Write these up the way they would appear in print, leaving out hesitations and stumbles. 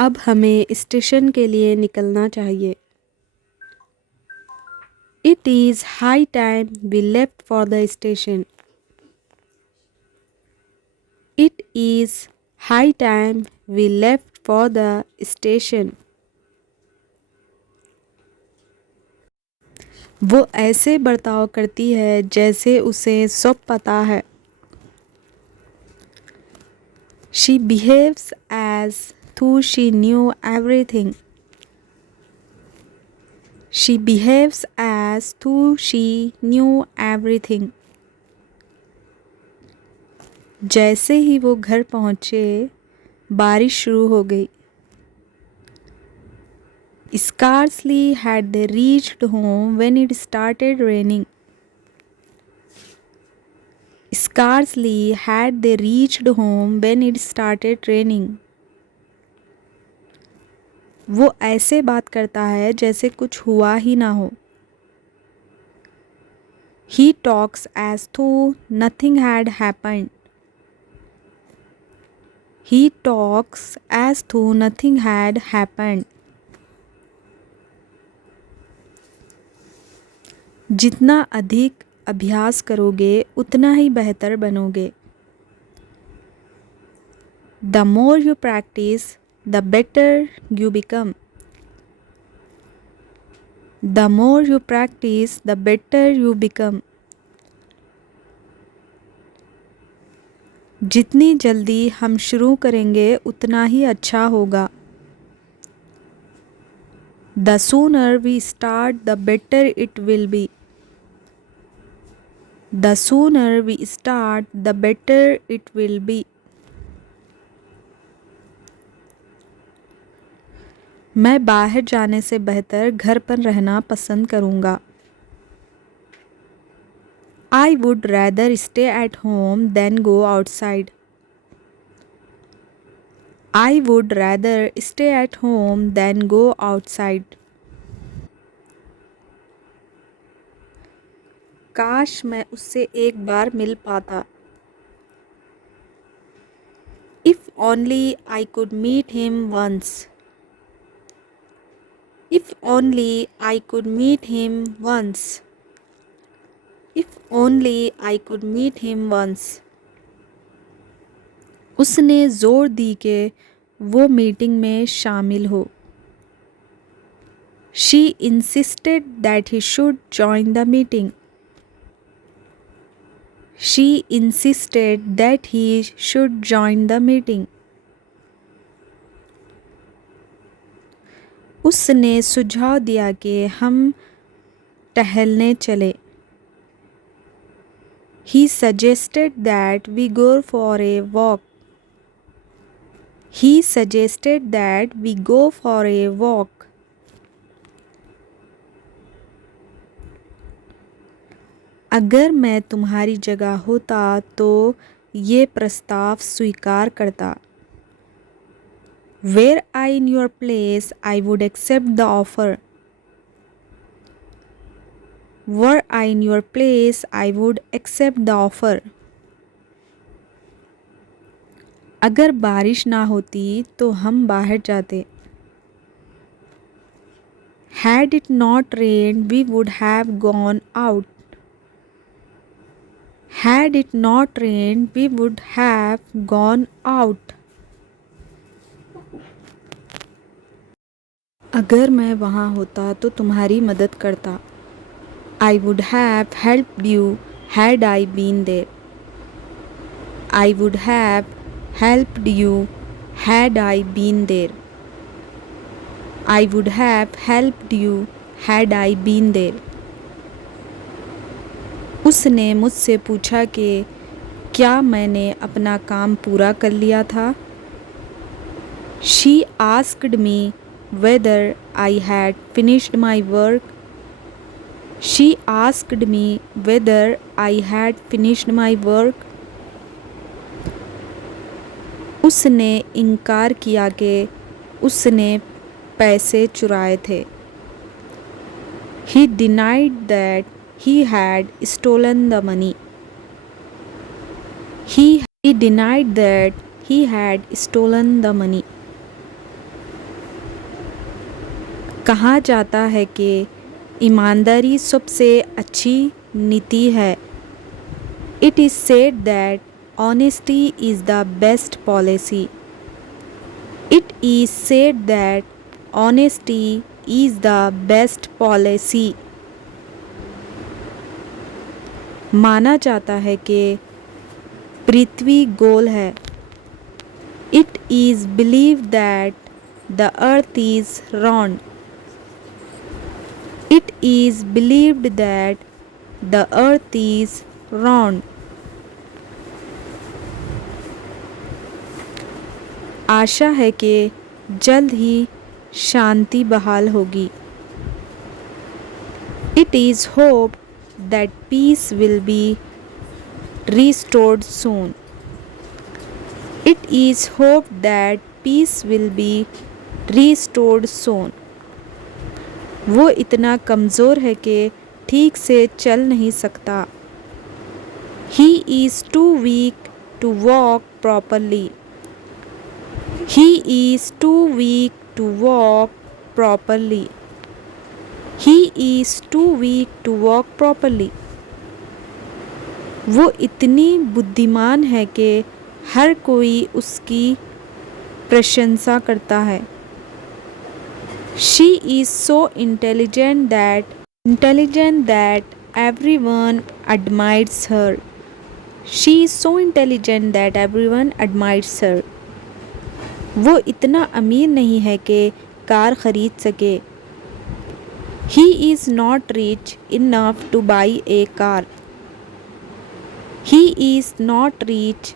अब हमें स्टेशन के लिए निकलना चाहिए। It is high time we left for the station. It is high time we left for the station. वो ऐसे बर्ताव करती है जैसे उसे सब पता है। She behaves as though she knew everything. She behaves as though she knew everything. जैसे ही वो घर पहुँचे, बारिश शुरू हो गई। Scarcely had they reached home when it started raining. Scarcely had they reached home when it started raining. वो ऐसे बात करता है जैसे कुछ हुआ ही ना हो। He talks as though nothing had happened. He talks as though nothing had happened. जितना अधिक अभ्यास करोगे उतना ही बेहतर बनोगे। The more you practice, the better you become. The more you practice, the better you become. जितनी जल्दी हम शुरू करेंगे उतना ही अच्छा होगा। The sooner we start, the better it will be. The sooner we start, the better it will be. मैं बाहर जाने से बेहतर घर पर रहना पसंद करूँगा। I would rather stay at home than go outside. I would rather stay at home than go outside. काश मैं उससे एक बार मिल पाता। If only I could meet him once. If only I could meet him once. If only I could meet him once. उसने ज़ोर दी कि वो meeting में शामिल हो। She insisted that he should join the meeting. She insisted that he should join the meeting. उसने सुझाव दिया कि हम टहलने चले। He suggested that we go for a walk. He suggested that we go for a walk. अगर मैं तुम्हारी जगह होता तो ये प्रस्ताव स्वीकार करता। Were I in your place, I would accept the offer. Were I in your place, I would accept the offer. अगर बारिश ना होती तो हम बाहर जाते। Had it not rained, we would have gone out. Had it not rained, we would have gone out. अगर मैं वहाँ होता तो तुम्हारी मदद करता। I would have helped you had I been there. I would have helped you had I been there. I would have helped you had I been there. उसने मुझसे पूछा कि क्या मैंने अपना काम पूरा कर लिया था। She asked me whether I had finished my work. She asked me whether I had finished my work. उसने इनकार किया कि उसने पैसे चुराए थे। He denied that he had stolen the money. He denied that he had stolen the money. कहा जाता है कि ईमानदारी सबसे अच्छी नीति है। It is said that honesty is the best policy. It is said that honesty is the best policy. माना जाता है कि पृथ्वी गोल है। It is believe that the earth is round. It is believed that the earth is round. आशा है कि जल्द ही शांति बहाल होगी। It is hoped that peace will be restored soon. It is hoped that peace will be restored soon. वो इतना कमज़ोर है कि ठीक से चल नहीं सकता। He is too weak to walk properly. He is too weak to walk properly. He is too weak to walk properly. वो इतनी बुद्धिमान है कि हर कोई उसकी प्रशंसा करता है। She is so intelligent that everyone admires her. She is so intelligent that everyone admires her. वो इतना अमीर नहीं है कि कार खरीद सके। He is not rich enough to buy a car. He is not rich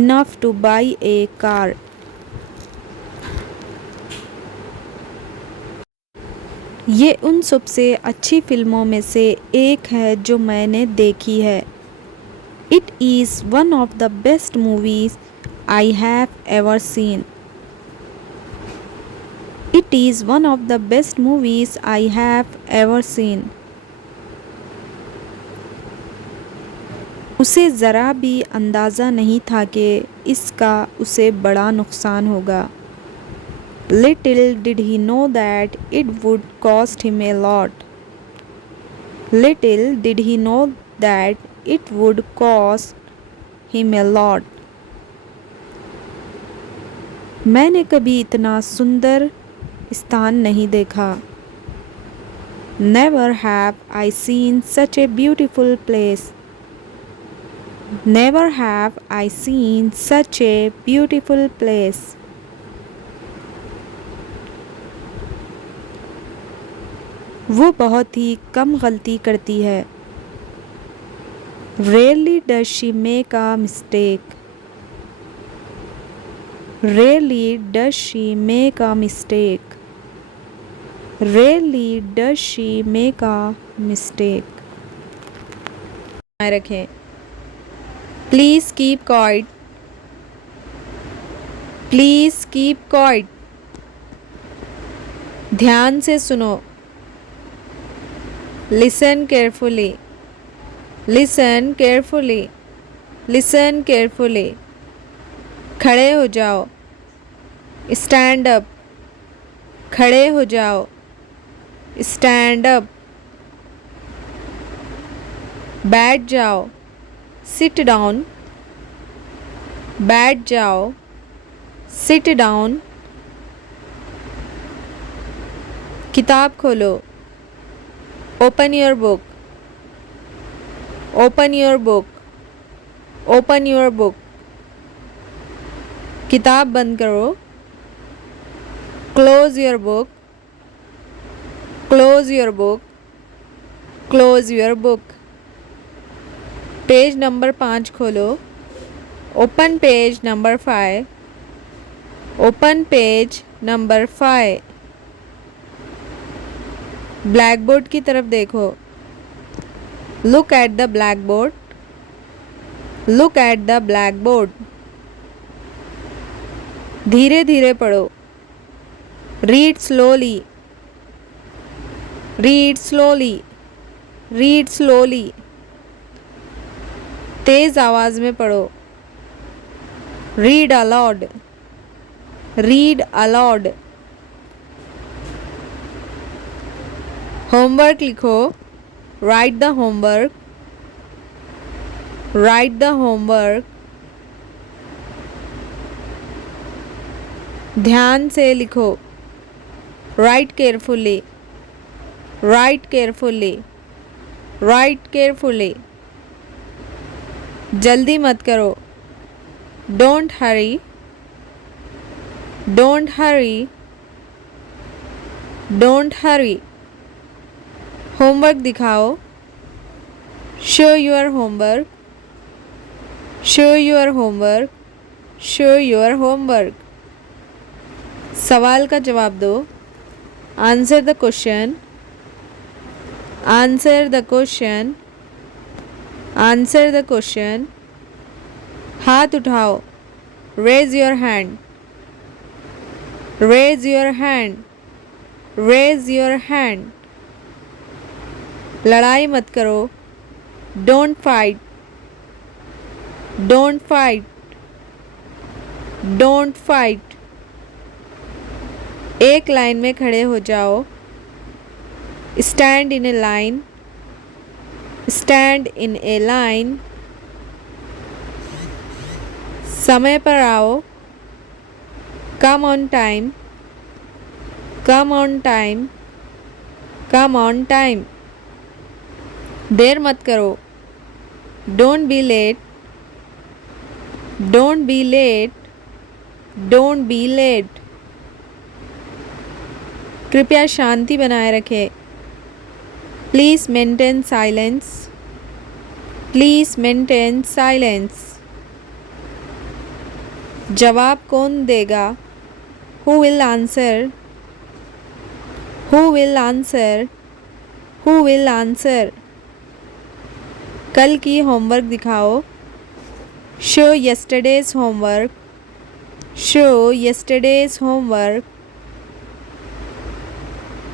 enough to buy a car. ये उन सबसे अच्छी फिल्मों में से एक है जो मैंने देखी है। It is one of the best movies I have ever seen. It is one of the best movies I have ever seen. उसे ज़रा भी अंदाज़ा नहीं था कि इसका उसे बड़ा नुकसान होगा। Little did he know that it would cost him a lot. Little did he know that it would cost him a lot. मैंने कभी इतना सुंदर स्थान नहीं देखा। Never have I seen such a beautiful place. Never have I seen such a beautiful place. वो बहुत ही कम गलती करती है। Rarely does she make a mistake. Rarely does she make a mistake. Rarely does she make a mistake. रखें। Please keep quiet. Please keep quiet. ध्यान से सुनो। Listen carefully. Listen carefully. Listen carefully. खड़े हो जाओ। Stand up. खड़े हो जाओ। Stand up. बैठ जाओ। Sit down. बैठ जाओ। Sit down. किताब खोलो। Open your book. Open your book. Open your book. किताब बंद करो। Close your book. Close your book. Close your book. Page number 5 खोलो। Open page number 5. Open page number 5. Blackboard की तरफ देखो। Look at the blackboard. Look at the blackboard. धीरे धीरे पढ़ो। Read slowly. Read slowly. Read slowly. तेज आवाज में पढ़ो। Read aloud. Read aloud. Homework लिखो, write the homework, write the homework. ध्यान से लिखो, write carefully, write carefully, write carefully. जल्दी मत करो, don't hurry, don't hurry, don't hurry. Homework दिखाओ, show your homework, show your homework, show your homework. सवाल का जवाब दो, answer the question, answer the question, answer the question. हाथ उठाओ, raise your hand, raise your hand, raise your hand. लड़ाई मत करो, don't fight, don't fight, don't fight. एक लाइन में खड़े हो जाओ, stand in a line, stand in a line. समय पर आओ, come on time, come on time, come on time. देर मत करो, don't be late, don't be late, don't be late. कृपया शांति बनाए रखें, please maintain silence, please maintain silence. जवाब कौन देगा, who will answer, who will answer, who will answer. कल की होमवर्क दिखाओ, show yesterday's homework, show yesterday's homework.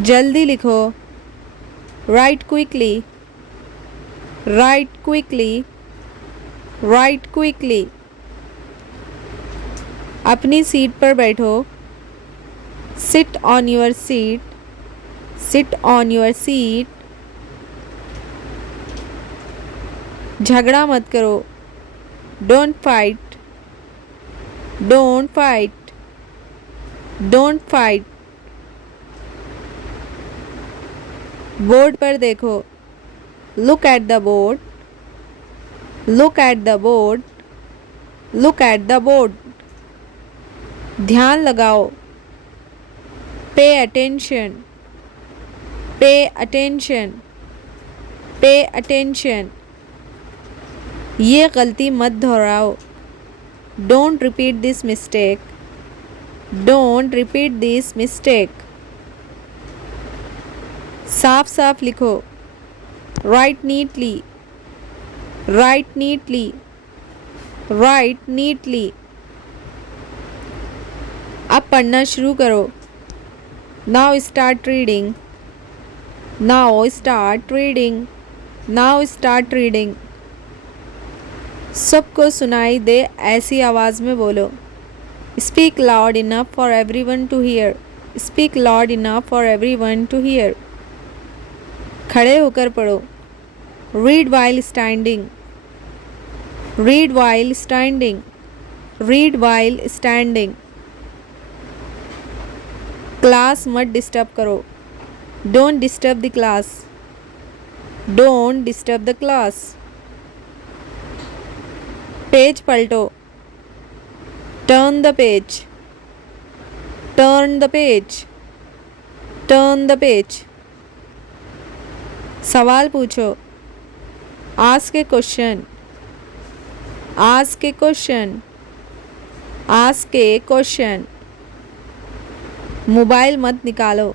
जल्दी लिखो, write quickly, write quickly, write quickly. अपनी सीट पर बैठो, sit on your seat, sit on your seat. झगड़ा मत करो, don't fight, don't fight, don't fight. Board पर देखो, look at the board, look at the board, look at the board. ध्यान लगाओ, pay attention, pay attention, pay attention. ये गलती मत दोहराओ, don't repeat this mistake, don't repeat this mistake. साफ साफ लिखो, write neatly, write neatly, write neatly. अब पढ़ना शुरू करो, now start reading, now start reading, now start reading. सबको सुनाई दे ऐसी आवाज़ में बोलो, speak loud enough for everyone to hear, speak loud enough for everyone to hear. खड़े होकर पढ़ो, read while standing, read while standing, read while standing. Class मत डिस्टर्ब करो, don't disturb the class, don't disturb the class. Page पलटो, turn the page, turn the page, turn the page. सवाल पूछो, ask a question, ask a question, ask a question. Mobile मत निकालो,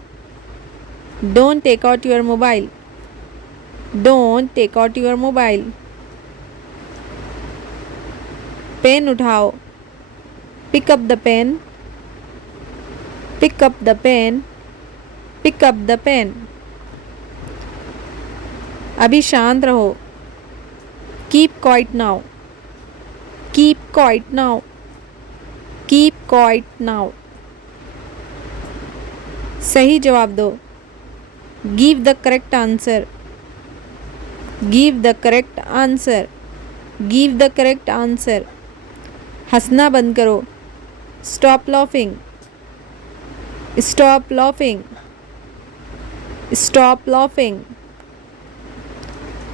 don't take out your mobile, don't take out your mobile. Pen उठाओ, pick up the pen, pick up the pen, pick up the pen. अभी शांत रहो, keep quiet now, keep quiet now, keep quiet now. सही जवाब दो, give the correct answer, give the correct answer, give the correct answer. हंसना बंद करो, stop laughing, stop laughing, stop laughing.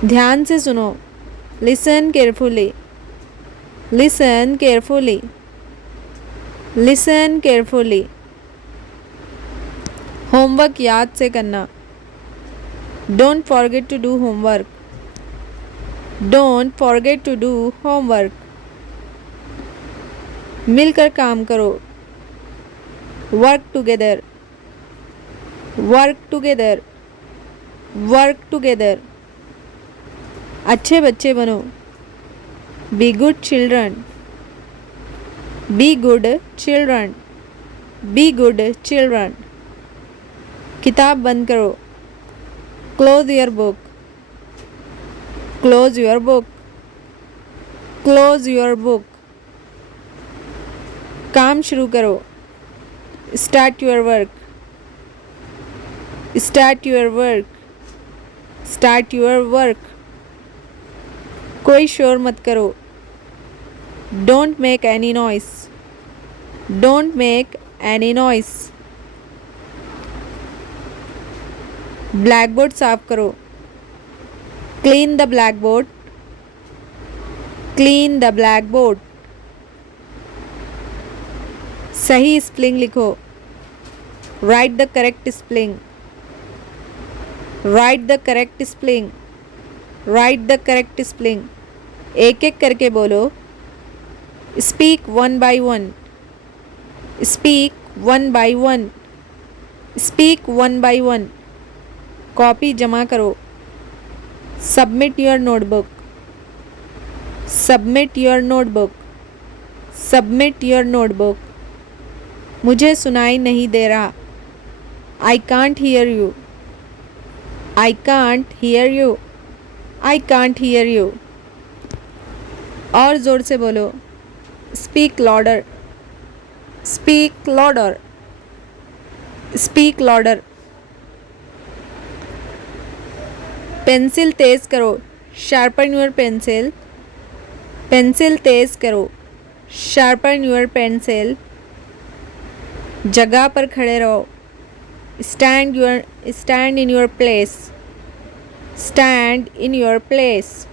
ध्यान से सुनो, listen carefully, listen carefully, listen carefully. Homework याद से करना, don't forget to do homework, don't forget to do homework. मिलकर काम करो, work together, work together, work together. अच्छे बच्चे बनो, be good children, be good children, be good children. किताब बंद करो, close your book, close your book, close your book. काम शुरू करो, start your work, start your work, start your work. कोई शोर मत करो, don't make any noise, don't make any noise. Black board साफ करो, clean the black board, clean the black board. सही स्पेलिंग लिखो, write the correct spelling, right the correct spelling, right the correct spelling. एक एक करके बोलो, speak one by one, speak one by one, speak one by one. Copy जमा करो, submit your notebook, submit your notebook, submit your notebook. मुझे सुनाई नहीं दे रहा, I can't hear you, I can't hear you, I can't hear you. और ज़ोर से बोलो, speak louder, speak louder, speak louder. Pencil तेज करो, शार्पन योर पेंसिल, पेंसिल तेज करो, शार्पन योर पेंसिल। जगह पर खड़े रहो, stand in your place, stand in your place,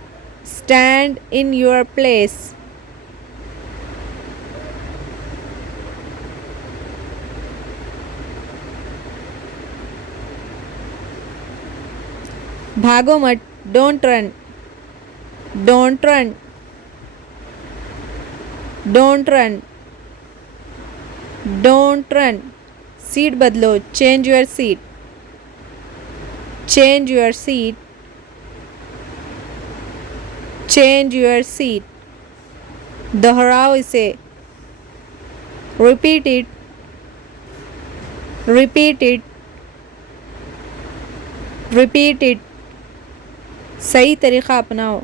stand in your place. भागो मत, don't run, don't run, don't run, don't run. Seat बदलो, change your seat, change your seat, change your seat. दोहराओ इसे, repeat it, repeat it, repeat it. सही तरीक़ा अपनाओ,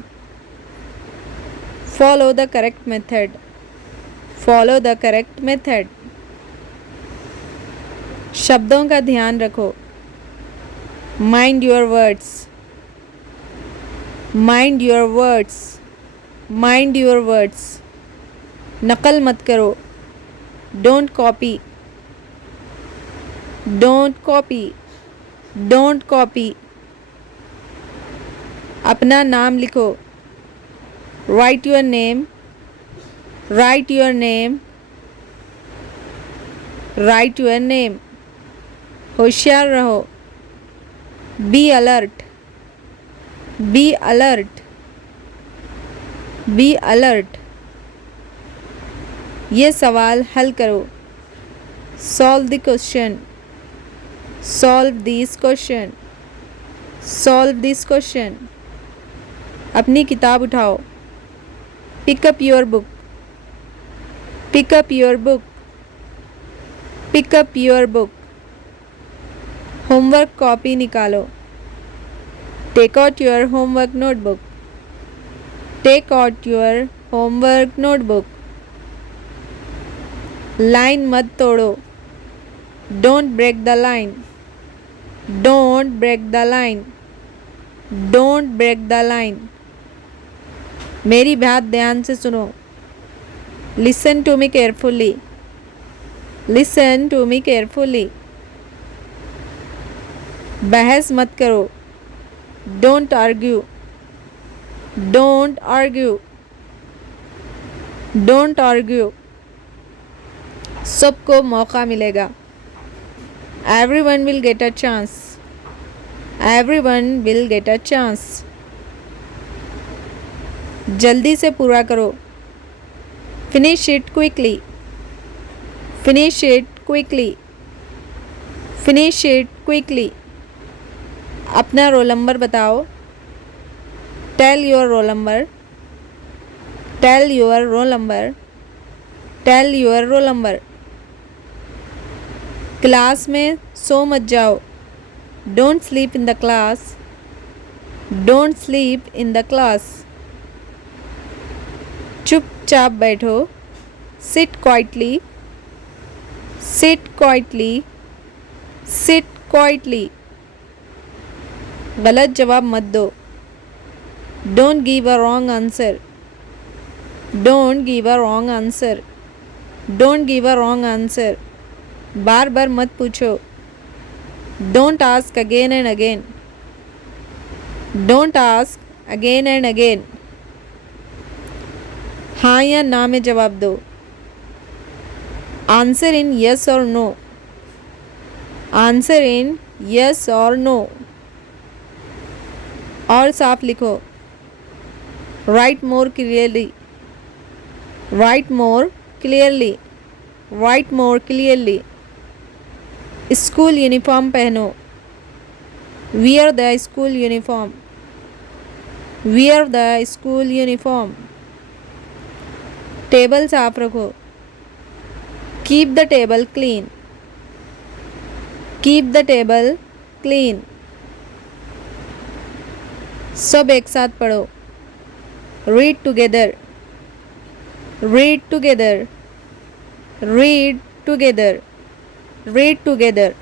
follow the correct method, follow the correct method. शब्दों का ध्यान रखो, mind your words, mind your words, mind your words. नकल मत करो, don't copy, don't copy, don't copy. अपना नाम लिखो, right your name, write your name, write your name. होशियार रहो, be alert, be alert, be alert. ये सवाल हल करो, solve the question, solve this question, solve this question. अपनी किताब उठाओ, pick up your book, pick up your book, pick up your book. Homework copy निकालो, take out your homework notebook, take out your homework notebook. Line मत तोड़ो, don't break the line, don't don't break the line, don't break the line. मेरी बात ध्यान से सुनो, listen to me carefully, listen to me carefully. बहस मत करो, don't argue, don't argue, don't argue. सबको मौका मिलेगा, everyone will get a chance, everyone will get a chance. जल्दी से पूरा करो, finish it quickly, finish it quickly, finish it quickly. अपना रोल नंबर बताओ, tell your roll number, tell your roll number, tell your roll number. Class में सो मत जाओ, don't sleep in the class, don't sleep in the class. चुपचाप बैठो, sit quietly, sit quietly, sit quietly. गलत जवाब मत दो, don't give a wrong answer, don't give a wrong answer, don't give a wrong answer. बार बार मत पूछो, don't ask again and again, don't ask again and again. हाँ या ना में जवाब दो, आंसर इन यस और नो, आंसर इन यस और नो। और साफ लिखो, write more clearly, write more clearly, write more clearly. School uniform पहनो, wear the school uniform, wear the school uniform. Table साफ रखो, keep the table clean, keep the table clean. सब एक साथ पढ़ो, read together, read together, read together, read together.